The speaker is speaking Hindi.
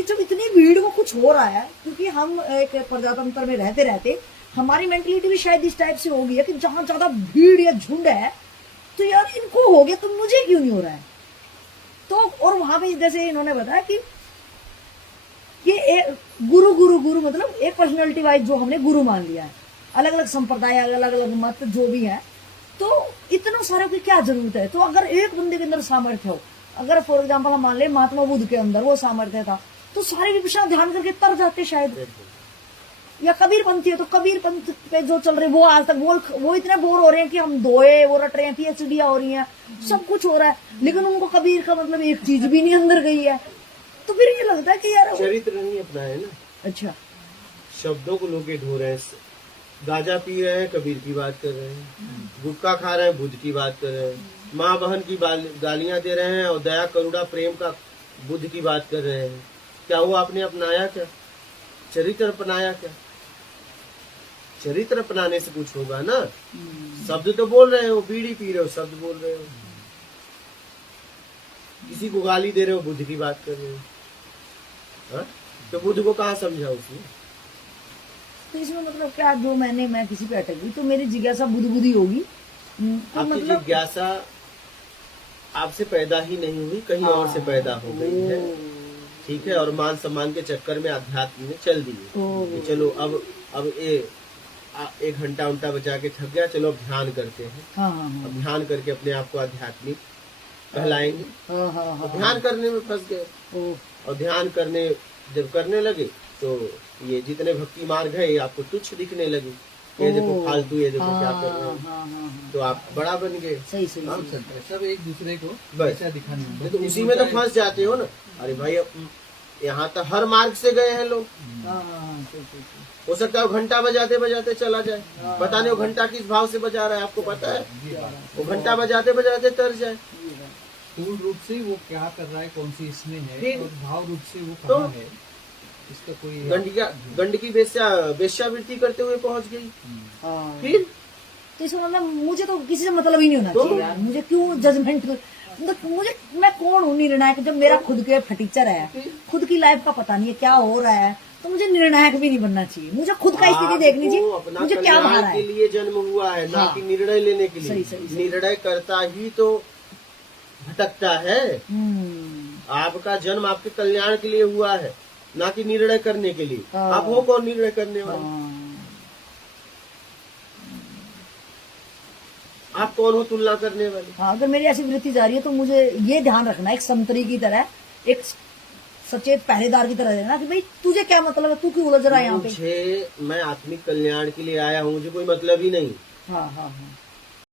कि जब इतनी भीड़ में कुछ हो रहा है, क्योंकि हम एक प्रजातंत्र में रहते रहते हमारी मेंटलिटी भी शायद इस टाइप से हो गई है कि जहां ज्यादा भीड़ या झुंड है तो यार इनको हो गया तो मुझे क्यों नहीं हो रहा है। तो और वहां पे जैसे इन्होंने बताया कि ये गुरु गुरु गुरु मतलब एक पर्सनैलिटी वाइज जो हमने गुरु मान लिया है, अलग अलग संप्रदाय अलग अलग मत जो भी है, तो इतना सारा की क्या जरूरत है। तो अगर एक बंदे के अंदर सामर्थ्य हो, अगर फॉर एग्जाम्पल हम मान ले महात्मा बुद्ध के अंदर वो सामर्थ्य था तो सारे विपश्यना ध्यान करके तर जाते शायद। या कबीर पंथी है तो कबीर पंथ पे जो चल रहे वो आज तक वो इतने बोर हो रहे हैं कि हम दोए वो रट रहे हैं, पीएचडी हो रही है, सब कुछ हो रहा है, लेकिन उनको कबीर का मतलब एक चीज भी नहीं अंदर गई है। तो फिर ये लगता है कि यार चरित्र नहीं अपनाए ना। अच्छा, शब्दों को लोग ढो रहे हैं, गांजा पी रहे हैं कबीर की बात कर रहे हैं, गुटखा खा रहे हैं बुद्ध की बात कर रहे हैं, माँ बहन की गालियां दे रहे हैं और दया करुणा प्रेम का बुद्ध की बात कर रहे हैं। क्या वो आपने अपनाया? क्या चरित्र अपनाया? क्या चरित्र अपनाने से कुछ होगा ना। शब्द तो बोल रहे हो, बीड़ी पी रहे हो, शब्द बोल रहे हो, किसी को गाली दे रहे हो, बुद्ध की बात कर रहे हो। हा? तो बुद्ध को कहाँ समझा उसने? तो इसमें मतलब क्या, जो मैं किसी पे अटक गई तो मेरी जिज्ञासा बुद्ध बुद्धि होगी। तो आपकी मतलब जिज्ञासा आपसे पैदा ही नहीं हुई, कहीं और से पैदा हो गई है, ठीक है। और मान सम्मान के चक्कर में अध्यात्म में चल दिए। चलो अब एक घंटा उल्टा बचा के थक गया, चलो अब ध्यान करते हैं। अब ध्यान करके अपने आप को आध्यात्मिक कहलाएंगे। ध्यान करने में फंस गए और ध्यान करने जब करने लगे तो ये जितने भक्ति मार्ग है ये आपको तुच्छ दिखने लगे। ये देखो फालतू, ये देखो क्या कर रहे हैं, तो आप बड़ा बन गए। सही सब एक दूसरे को बस दिखाने तो उसी में तो फंस जाते हो ना। अरे भाई यहाँ तो हर मार्ग से गए हैं लोग। हो सकता है वो घंटा बजाते बजाते चला जाए, पता नहीं वो घंटा किस भाव से बजा रहा है, आपको पता है? वो घंटा बजाते बजाते तर जाए। स्थूल रूप से वो क्या कर रहा है, कौन सी इसमें है, और भाव रूप से वो तो कहाँ है, इसका कोई गंडकी वेश्यावृत्ति करते हुए पहुंच गई। फिर तो इसमें मतलब मुझे तो किसी से मतलब ही नहीं होना चाहिए यार। मुझे क्यों जजमेंट, मुझे मैं कौन हूँ निर्णायक? जब मेरा खुद के फटीचर है, खुद की लाइफ का पता नहीं है क्या हो रहा है, तो मुझे निर्णायक भी नहीं बनना चाहिए। मुझे खुद का स्थिति देखनी चाहिए, मुझे क्या भा रहा है। के लिए जन्म हुआ है, ना कि निर्णय लेने के लिए। निर्णय करता ही तो भटकता है। आपका जन्म आपके कल्याण के लिए हुआ है, ना कि निर्णय करने के लिए। आप हो कौन निर्णय करने वाले? आप कौन हो तुलना करने वाले? हाँ, अगर मेरी ऐसी वृत्ति जा रही है तो मुझे ये ध्यान रखना, एक संतरी की तरह, एक सचेत पहरेदार की तरह रहना कि भाई तुझे क्या मतलब है, तू क्यों उलझ रहा है यहाँ पे। मैं आत्मिक कल्याण के लिए आया हूँ, मुझे कोई मतलब ही नहीं। हाँ हाँ हाँ